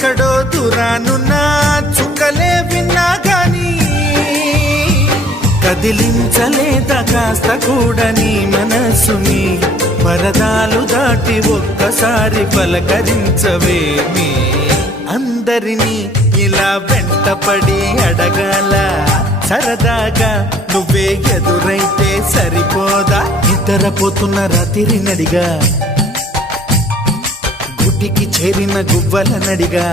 ఎక్కడో దూరానున్నా చుక్కలే విన్నా గాని కదిలించలేదా కాస్త కూడా నీ మనసుని పరదాలు దాటి ఒక్కసారి పలకరించవేమి అందరినీ ఇలా వెంటపడి అడగాల సరదాగా నువ్వే ఎదురైతే సరిపోదా నిద్రపోతున్న రాత్రి నడిగా గుడ్డికి చేరిన గువ్వల నడిగా